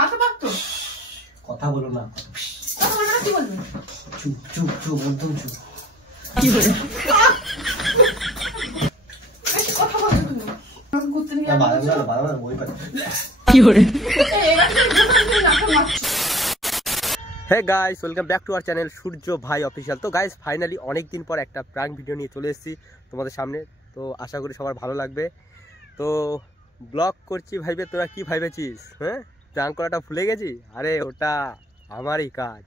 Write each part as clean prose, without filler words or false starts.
খাওয়াতে পারতো। কথা বলো না, কি বলবে? চুপ চুপ চুপ, একদম চুপ। কি বলে? কথা বলবে তুমি। ঘুরতে নিয়ে বারবার বই পাচ্ছি। কি করে? Hey guys, welcome back to our channel Surya ভাই অফিসিয়াল। তো গাইস ফাইনালি অনেক দিন পর একটা প্র্যাঙ্ক ভিডিও নিয়ে চলে এসেছি তোমাদের সামনে। তো আশা করি সবার ভালো লাগবে। তো ব্লগ করছি ভাইবে, তোরা কি ভাইবেছিস? হ্যাঁ, প্র্যাঙ্ক করাটা ভুলে গেছি? আরে ওটা আমারই কাজ।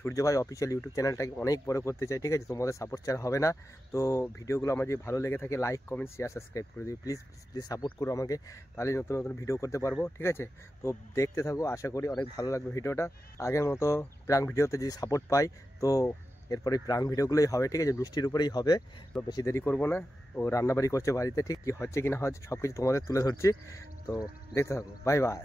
সূর্য ভাই অফিসিয়াল ইউটিউব চ্যানেলটাকে অনেক বড় করতে চাই, ঠিক আছে? তোমাদের সাপোর্ট ছাড়া হবে না। তো ভিডিওগুলো আমার যদি ভালো লেগে থাকে লাইক কমেন্ট শেয়ার সাবস্ক্রাইব করে দিই প্লিজ। প্লিজ সাপোর্ট করো আমাকে, তাহলে নতুন নতুন ভিডিও করতে পারবো, ঠিক আছে? তো দেখতে থাকো, আশা করি অনেক ভালো লাগবে ভিডিওটা। আগের মতো প্র্যাঙ্ক ভিডিওতে যদি সাপোর্ট পাই তো এরপরে প্র্যাঙ্ক ভিডিওগুলোই হবে, ঠিক আছে? মিষ্টির উপরেই হবে। তো বেশি দেরি করবো না। ও রান্নাবাড়ি করছে বাড়িতে, ঠিক কী হচ্ছে কি না হচ্ছে সব কিছু তোমাদের তুলে ধরছি। তো দেখতে থাকো, বাই বাই।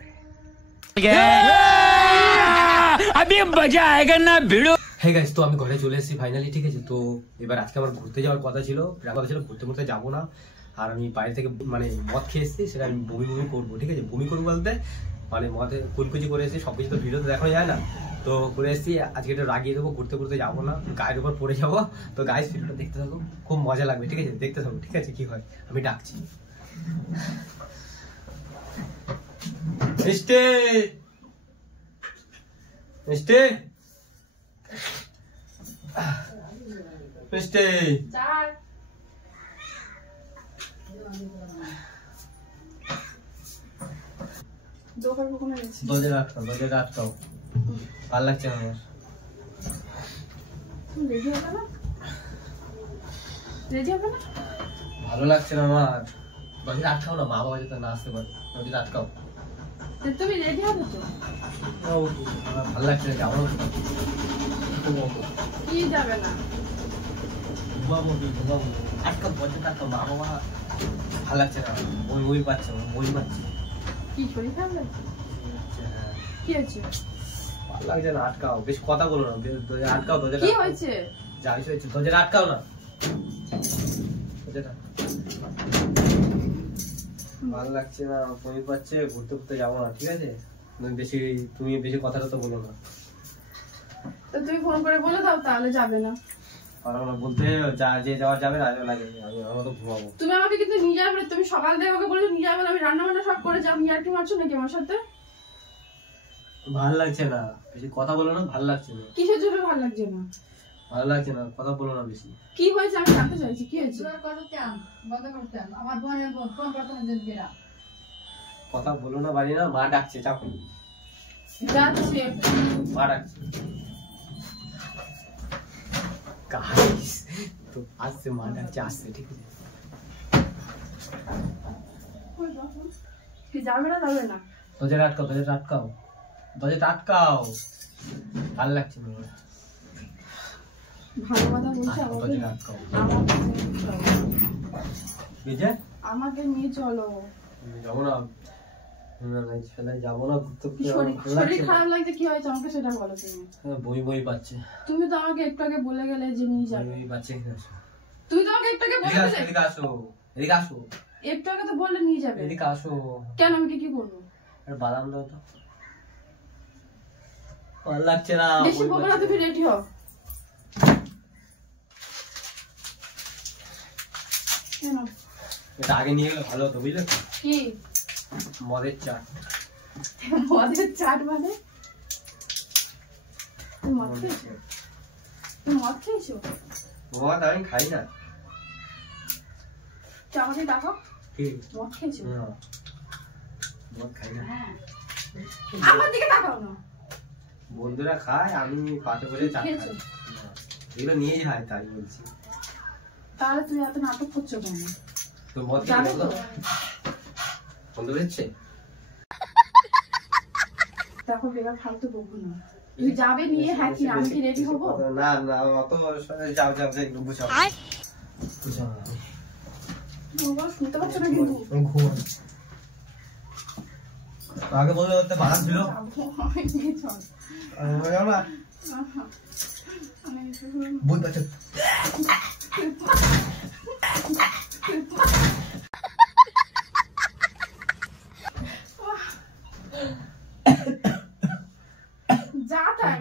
अभी मजा आएगा ना भिड़ो। হে গাইস, তো আমি ঘরে চলে এসেছি ফাইনালি, ঠিক আছে? তো এবার আজকে আমার ঘুরতে যাওয়ার কথা ছিল, ঘুরতে যাবো না। আর আমি বাইরে থেকে মানে মদ খেয়ে এসেছি, সেটা আমি বমি করবো, ঠিক আছে? বমি করবো বলতে মানে মদে কুলকুচি করে এসেছি, সবকিছু তো ভিডিওতে দেখানো যায় না। তো করে এসেছি, আজকে একটু রাগিয়ে দেবো, ঘুরতে যাবো না, গায়ের উপর পড়ে যাবো। তো গাইস ভিডিওটা দেখতে থাকো, খুব মজা লাগবে, ঠিক আছে? দেখতে থাকো, ঠিক আছে? কি হয় আমি ডাকছি। মিষ্টি মিষ্টি মিষ্টি, দরজা আটকাও, ভাল লাগছে না আমার। ভালো লাগছে না আমার, দরজা আটকাও না, মা বাবা যাতে না আসতে পারে, দরজা আটকাও। তুমি রেডি হবে তো? ভালো লাগছে না, যাবো কি যাবে না? ঘুমাবো, আটকাও, দরজাটা আটকাও, মা বাবা ভালো লাগছে না, বই পাচ্ছে, বই পাচ্ছে। কি শরীর খারাপ লাগছে? কি হয়েছে? ভালো লাগছে না, আটকাও, বেশ কথা বলো না, দরজা আটকাও, দরজা কি হয়েছে? যা হয়েছে দরজাটা আটকাও না, দরজাটা। ভালো লাগছে না, বই পাচ্ছে, ঘুরতে যাবো না, ঠিক আছে? তুমি বেশি কথাটা তো বলো না। তো তুমি ফোন করে বলে দাও, তাহলে যাবে না। বলতে যে যাওয়ার যাবে না, লাগে আমি তো ঘুমাবো। তুমি আমাকে কিন্তু নিয়ে যাবে, তুমি সকাল থেকে আমাকে বলেছো নিয়ে যাবে, আমি রান্না বান্না সব করে যাবো, আর কি মারছো নাকি আমার সাথে? ভালো লাগছে না, বেশি কথা বলো না, ভালো লাগছে না। কিসের জন্য ভালো লাগছে না? ভালো লাগছে না, কথা বলো না বেশি। কি হয়েছে আমি জানতে চাইছি, কি হয়েছে? কথা বলো না, বাড়ি না, মা ডাকছে, চাপ যাচ্ছে, মা ডাকছে। গাইস তো আসছে, মা ডাকছে, আসছে, ঠিক আছে? কি যাবে না? যাবে না, দরজাটা আটকাও, ভালো লাগছে না। ভালো কথা বলছো আমাকে নিয়ে চলো। যাবো না, যাবো না, শরীর খারাপ লাগছে, কি হয়েছে আমাকে সেটা বলো। তুমি বই পাচ্ছে। তুমি তো আমাকে একটু আগে বলে গেলে যে নিয়ে যাবে। বই পাচ্ছে, তুমি তো আমাকে একটু আগে বলে গেলে। এদিকে আসো, একটু আগে তো বললে নিয়ে যাবে। এদিকে আসো। কেন, আমি কি করবো? বাদাম দাও তো, ভালো লাগছে না। বেশি বকো না, তুমি রেডি হও। এটা আগে নিয়ে গেলে ভালো হতো, বুঝলে? কি মদের চাট? মদের চাট মানে? মদ খেয়েছো? মদ আমি খাই না। আমাকে দেখো, মদ খেয়েছো? মদ খাই না। আমার দিকে তাকাও না। বন্ধুরা খায়, আমি পাশে বসে চা খাই। এগুলো নিয়ে যায়, তাই বলছি। তাহলে তুমি এত নাটক করছো কেন? তো মদ বন্ধ হচ্ছে। দেখো বেকার ফালতু বকবো না, তুমি যাবে নিয়ে। হ্যাঁ কি আমি কি রেডি হবো? না অত যাও একটু বুঝাও। শুনতে পাচ্ছ না কিন্তু? আগে বলতে বাধা ছিল। বই পাচ্ছে।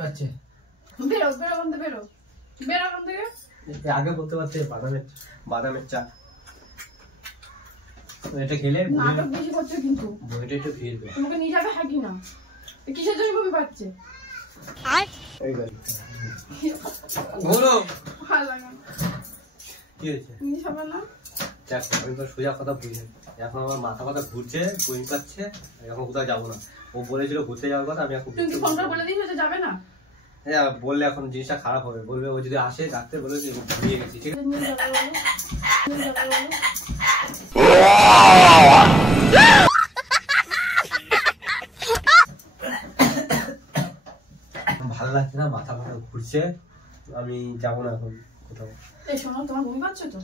পাচ্ছে। বেরো বেরো ওখান থেকে, বেরো বেরো ওখান থেকে। আগে বলতে পারছে বাদামের চা। এটা খেলে নাটক বেশি করছো কিন্তু। বইটা একটু ভিড়বে। তোমাকে নিয়ে যাবে হ্যাঁ কি না? কিসের জন্য বমি পাচ্ছে? এই গাড়ি বলো ভালো লাগে না। কি হয়েছে? নিয়ে যাবে না? দেখ আমি তো সোজা কথা বুঝি, এখন আমার মাথা কথা ঘুরছে, বই পাচ্ছে, এখন কোথাও যাবো না। ও বলেছিল ঘুরতে যাওয়ার কথা, আমি এখন তুমি কি ফোনটা বলে দিয়েছো যে যাবে না? হ্যাঁ বললে এখন জিনিসটা খারাপ হবে, বলবে ও যদি আসে ডাক্তার বলে যে ঘুরিয়ে গেছি, ঠিক আছে? নিয়ে যাবে বলো, নিয়ে যাবে বলো। ভালো লাগছে না, মাথা ঘুরছে, আমি যাবো না এখন কোথাও। এই শোনো, তোমার বমি পাচ্ছে তো?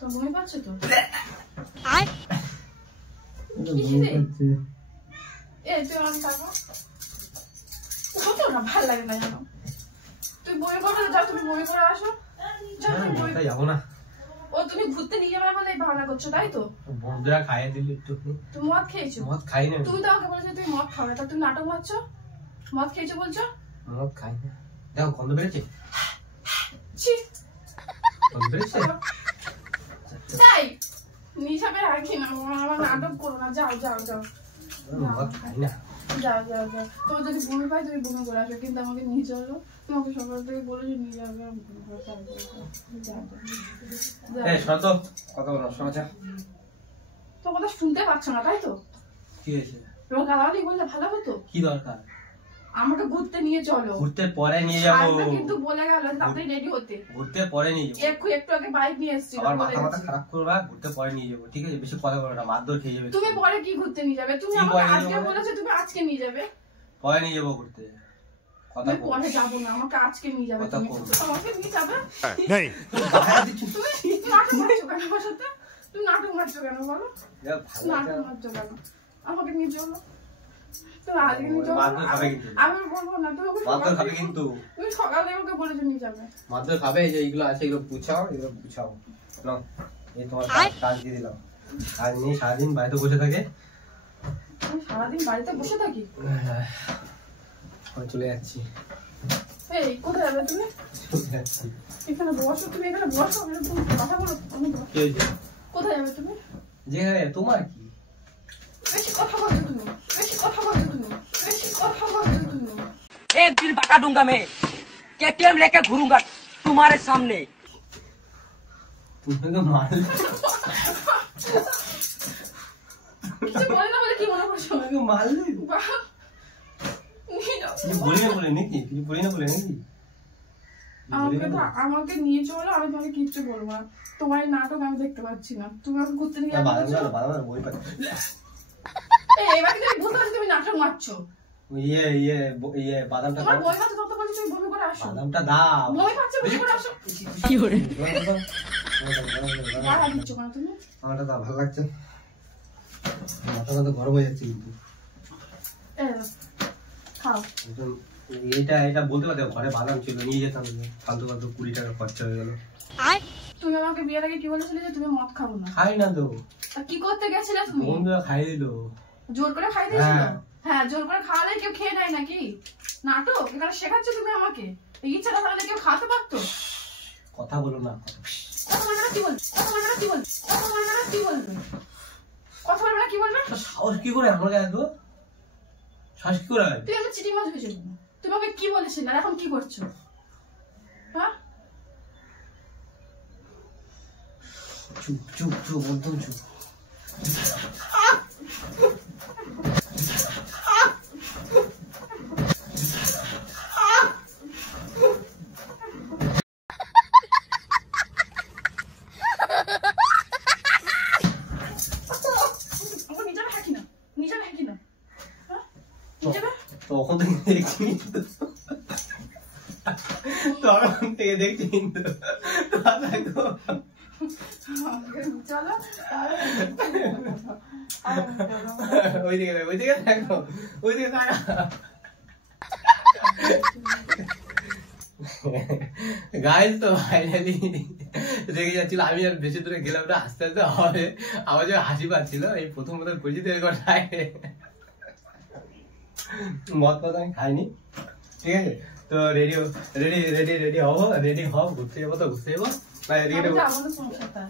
তোমার বমি পাচ্ছে তো? এই তুই আমার থাকো, কত না ভালো লাগে না জানো? তুই বমি করে যাও, তুমি বমি করে আসো। যাও, তুমি বমি- যাবো না। ও তুমি ঘুরতে নিয়ে যাবে বলে এই বাহানা করছো, তাই তো? বন্ধুরা খাইয়ে দিল একটু। তুমি মদ খেয়েছো? মদ খাই না, তুমি তো আমাকে বলেছো তুমি মদ খাও না, তা তুমি নাটক মারছো? মদ খেয়েছো বলছো? মদ খাই না। দেখো গন্ধ বেরোচ্ছে, ছি, গন্ধ বেরোচ্ছে। তাই নিয়ে যাবে রাখি না, আমার নাটক করো না, যাও যাও যাও মদ খাই না। যাও যাও যাও। তোমার যদি বমি পাই তুমি বমি করে আসো, কিন্তু আমাকে নিয়ে চলো। তোমাকে সকাল থেকে বলেছি নিয়ে যাবে, আমি বমি করে যাবো। যাও যাও। এই শোনো তো, কথা বলো, শোনো যা। তো কথা শুনতে পাচ্ছ না, তাই তো? কি হয়েছে? তোমার গালাগালি বললে ভালো হতো। কি দরকার? আমাকে ঘুরতে নিয়ে চলো। ঘুরতে পরে নিয়ে যাবো। সাহেবরা কিন্তু বলে গেল তাড়াতাড়ি রেডি হতে। ঘুরতে পরে নিয়ে যাবো। একটু আগে বাইক নিয়ে এসেছিল, আমার বলে মাথা গেছি। খারাপ করবা, ঘুরতে পরে নিয়ে যাবো, ঠিক আছে? বেশি কথা বলো না, মারধর খেয়ে যাবে। তুমি পরে কি ঘুরতে নিয়ে যাবে? তুমি কি আমাকে পরে নিয়ে আজকে যাবে? বলেছো তুমি আজকে নিয়ে যাবে। পরে নিয়ে যাবো ঘুরতে, কথা আমি বল। পরে যাবো না, আমাকে আজকে নিয়ে যাবে। কথা তুমি বল। আমাকে নিয়ে যাবে। नहीं তুমি নাটক মারছো কেন আমার সাথে? তুমি নাটক মারছো কেন বলো? যা ভালো নাটক লাগছে। মারছো কেন? আমাকে নিয়ে চলো। তুমি আজকে নিয়ে চলো। মারধর খাবে কিন্তু। আমি বলবো না, তুমি ওকে মারধর সকাল খাবে থেকে- কিন্তু। তুমি সকালে আমাকে বলেছো নিয়ে যাবে। মারধর খাবে, এই যে এইগুলো আছে এগুলো বুঝাও, এগুলো বুঝাও। নাও, এই তোমার কাজ দিয়ে দিলাম। কাজ নিয়ে সারাদিন বাড়িতে বসে থাকে। আমি সারাদিন বাড়িতে বসে থাকি। আমি চলে যাচ্ছি, এই কোথায় যাবে তুমি? চলে যাচ্ছি। এখানে বসো, তুমি এখানে বসো, আমি তুমি কথা বলো। আমি বসো। কি হয়েছে? কোথায় যাবে তুমি? যেখানে তোমার কি? বেশি কথা বলছো তুমি, বেশি কথা বলছো তুমি, বেশি কথা বলছো তুমি। एक दिन बता दूंगा मैं, केटीएम लेके घूरूंगा तुम्हारे सामने। তুমি তো মারলে, কিছু বলে না বলে কি মনে করছো? তোমাকে মারলে। বাহ, নিয়ে যাও। কিছু বলি না বলে নাকি? কিছু বলি না বলে নাকি? আমাকে নিয়ে চলো, আমি তোমাকে কিচ্ছু বলবো না। তোমার এই নাটক আমি দেখতে পাচ্ছি না। তুমি আমাকে ঘুরতে নিয়ে যাবে বলছো? বাদাম বই পাচ্ছি। এবার কিন্তু আমি বুঝতে পারছি তুমি নাটক মারছো। বাদামটা তোমার দাও। বই পাচ্ছে তত বলছি তুমি বমি করে আসো। বাদামটা দাও। বমি পাচ্ছে বমি করে আসো। কি করে? বাড়া দিচ্ছ কেন তুমি? আমারটা দাও, ভালো লাগছে। মাথা মাথা গরম হয়ে যাচ্ছে কিন্তু। এই নাও, খাও। এটা বলতে পারতে, ঘরে বাদাম ছিল, নিয়ে যেতাম। ফালতু 20 টাকা খরচা হয়ে গেল। তুমি আমাকে বিয়ের আগে কি বলেছিলে যে তুমি মদ খাবো না? খাই না তো, তা কি করতে গেছিলে তুমি? বন্ধুরা খাই দিল। জোর করে খাই দিয়েছিল? হ্যাঁ। হ্যাঁ, জোর করে খাওয়ালে কেউ খেয়ে নেয় নাকি? নাটক এখানে শেখাচ্ছ তুমি আমাকে। এই ইচ্ছাটা থাকলে কেউ খাওয়াতে পারতো? কথা বলো না। কথা বলবে না কি বলবে? কথা বলবে না কি বলবে? কথা বলবে না কি বলবে? কথা বলবে না কি বলবে? তো সাহস কি করে আমার গায়ে এত? সাহস কি করে হয়? তুই আমার চিটিং মাছ হয়েছিল। তুমি আমাকে কি বলেছিলে আর এখন কি করছো? হ্যাঁ, চুপ চুপ চুপ, একদম চুপ। আমার নিজের হাঁকি না, নিজের হাঁকি না। হ্যাঁ, নিজের তখন থেকে দেখছি কিন্তু, তখন থেকে দেখছি কিন্তু। চলো। ওইদিকে দেখো, ওইদিকে দেখো, ওইদিকে তাকা। গাইস তো ফাইনালি রেগে যাচ্ছিল, আমি আর বেশি দূরে গেলাম না, আস্তে আস্তে হবে। আমার যে হাসি পাচ্ছিল, এই প্রথম পরিচিত মদ কথা আমি খাইনি, ঠিক আছে? তো তো রেডি হবো, রেডি হও, ঘুরতে যাবো তো ঘুরতে যাবো। আমাদের সংসারটা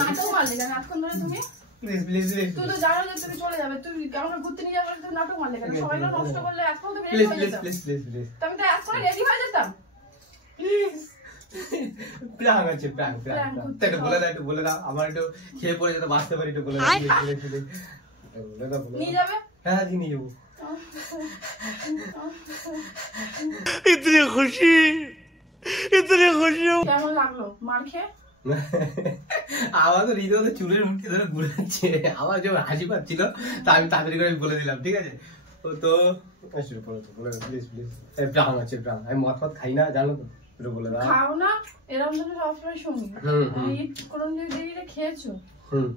নাটক মারলে কেন এতক্ষণ ধরে তুমি? প্লিজ প্লিজ প্লিজ তুই তো জানো যে তুমি চলে যাবে, তুই কেমন ঘুরতে নিয়ে যাবে, তুমি নাটক মারলে কেন? সবাই নষ্ট করলে এতক্ষণ তুমি রেডি প্লিজ হয়ে প্লিজ যেতাম। প্লিজ প্লিজ প্লিজ তো আমি তো এতক্ষণ রেডি হয়ে যেতাম। প্লিজ প্রাং আছে প্রাং প্রাং করতে একটু বলে দাও, একটু বলে দাও, আমার একটু খেয়ে পড়ে যেতে বাঁচতে পারি, একটু বলে দাও প্লিজ প্লিজ বলে দাও বলে নিয়ে দাও। যাবে? হ্যাঁ জি নিয়ে যাবো। इतनी खुशी কেমন লাগলো মার খেয়ে? আমার তো রীতিমতো চুলের মুঠি ধরে ঘুরাচ্ছে, আমার যখন হাসি পাচ্ছিল তা আমি তাড়াতাড়ি করে বলে দিলাম, ঠিক আছে? তো শুরু করো তো, বলে দাও প্লিজ প্লিজ। প্রাং আছে প্রাং, আমি মদ ফদ খাই না জানো তো, একটু বলে দাও। খাও না, এরকম জন্য সবসময় শুনি। হুম। কোনো দিন খেয়েছো? হুম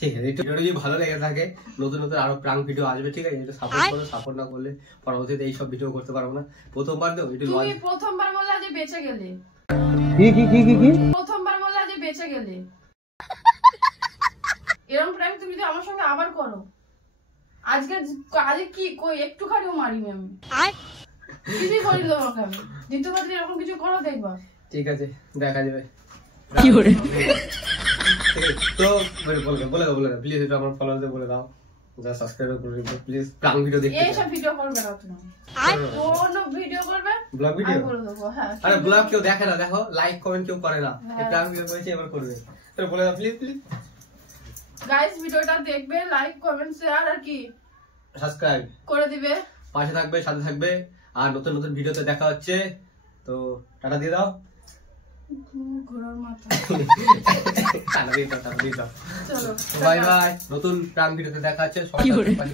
ঠিক আছে, একটু ভিডিওটা যদি ভালো লেগে থাকে, নতুন নতুন আরো প্রাং ভিডিও আসবে, ঠিক আছে? এটা সাপোর্ট করো, সাপোর্ট না করলে পরবর্তীতে এইসব ভিডিও করতে পারবো না। প্রথমবার তো একটু তুমি প্রথমবার বললা যে বেঁচে গেলে, কি প্রথমবার বললা যে বেঁচে গেলে, এরকম প্রাইম তুমি যদি আমার সঙ্গে আবার করো, আজকে কি কই একটুখানিও মারিনি আমি, কিছুই করি তোমাকে আমি। দ্বিতীয়বার যদি এরকম কিছু করো দেখবা। ঠিক আছে, দেখা যাবে। কি করে তো বলে দাও প্লিজ, এটা আমার ফলোয়ারদের বলে দাও, যা সাবস্ক্রাইব করে দিও প্লিজ। প্রাং ভিডিও দেখতে এইসব ভিডিও করবে না তুমি, কোন ভিডিও করবে? ব্লগ ভিডিও আমি করে দেবো। হ্যাঁ, আরে ব্লগ কেউ দেখে না, দেখো লাইক কমেন্ট কেউ করে না, এই প্রাং ভিডিও করেছে এবার করবে, তো বলে দাও প্লিজ প্লিজ। গাইস ভিডিওটা দেখবে, লাইক কমেন্ট শেয়ার আর কি সাবস্ক্রাইব করে দিবে, পাশে থাকবে, সাথে থাকবে, আর নতুন নতুন ভিডিওতে দেখা হচ্ছে। তো টাটা দিয়ে দাও। ঘোড়ার মাথা। টাটা দিয়ে দাও। চলো বাই বাই, নতুন প্রাং ভিডিওতে দেখা হচ্ছে, সবাই বাই।